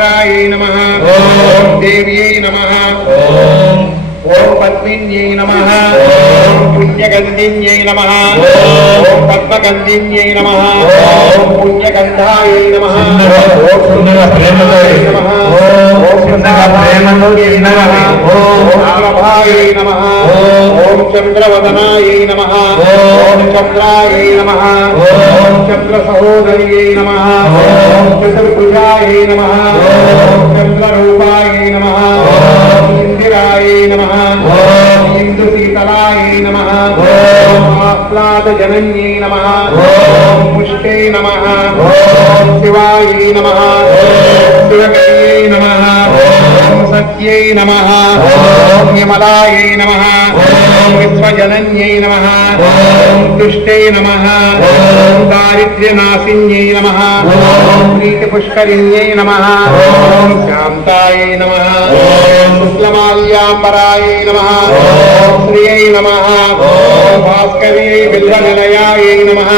तारायै नमः ओम देव्यै नमः ओम पद्मिन्यै नमः ओम पुण्यगन्धिन्यै नमः ओम पद्मगन्धिन्यै नमः ओम पुण्यगन्धायै नमः ओम सुन्दरप्रेमयै नमः ओम सुन्दरप्रेमयै नमः ओम आलभायै नमः ओम चंद्रवदनायै नमः ओम चंद्रायै नमः ओम चंद्रसहोदर्यै नमः ओम चतुर्भुजायै नमः ओम चंद्ररूपायै नमः ओम इंदिरायै नमः ओम इंदुशीतलायै नमः ओम आह्लादजनन्यै नमः ओम पुष्टे नमः ओम शिवायै नमः ओम शिवगयै नमः ओम सत्यै नमः ओम विमलायै नमः ओम विश्वजनन्यै नमः ओम दुष्टे नमः ओम दारिद्र्यनाशिन्यै नमः ओम प्रीतिपुष्करिण्यै नमः ओम शान्तायै नमः ओम शुक्लमाल्याम्बरायै नमः ओम श्रियै नमः ओम भास्कर्यै बिल्वनिलयायै नमः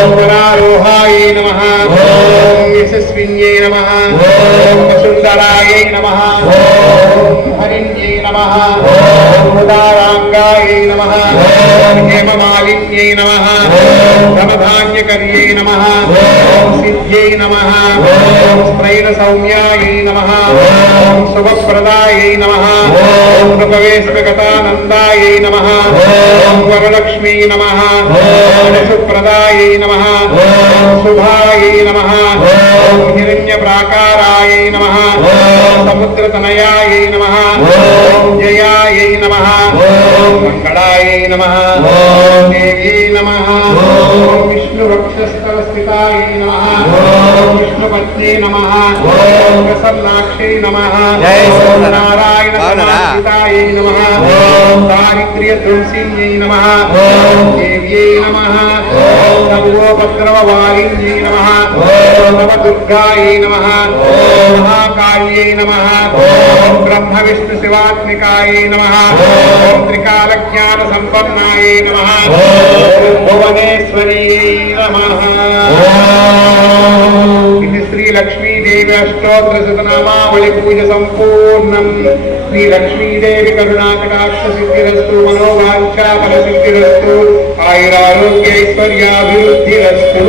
ओम करारोहायै नमः ओम यशस्विन्यै नमः ओम वसुन्धरायै नमः ओम हरिण्यै नमः ओम उदारांगायै नमः ओम हेममालिन्यै नमः ओम धनधान्यकर्यै नमः ओम सिद्ध्यै नमः ओम स्त्रैणसौम्यायै नमः ओम शुभप्रदायै नमः ओम नृपवेशगतानन्दायै नमः ओम वरलक्ष्मी नमः ओम सुप्रदायै नमः ओम शुभायै नमः ओम हिरण्यप्राकारायै नमः ओम समुद्रतनयायै नमः ओम जयायै नमः ओम मंगलायै नमः ओम देव्यै नमः ओम विष्णुवक्षस्थलस्थितायै नमः ओम विष्णुपत्न्यै नमः ओम प्रसन्नाक्षै नमः जय नारायण समाहितायै नमः ओम दारिद्र्यध्वंसिन्यै नमः ओम देव्यै नमः ओम सर्वोपद्रववारिण्यै नमः ओम नवदुर्गायै नमः ओम महाकाल्यै नमः ओम ब्रह्मविष्णुशिवात्मिकायै नमः ओम त्रिकालज्ञानसम्पन्नायै नमः ओम भुवनेश्वर्यै नमः इति श्री लक्ष्मी देवी अष्टोत्तरशतनामावली पूजा संपूर्णं। श्री लक्ष्मी देवी करुणाकटाक्ष सिद्धिरस्तु मनोवांछा फल सिद्धिरस्तु आयुरारोग्य ऐश्वर्याभिवृद्धिरस्तु।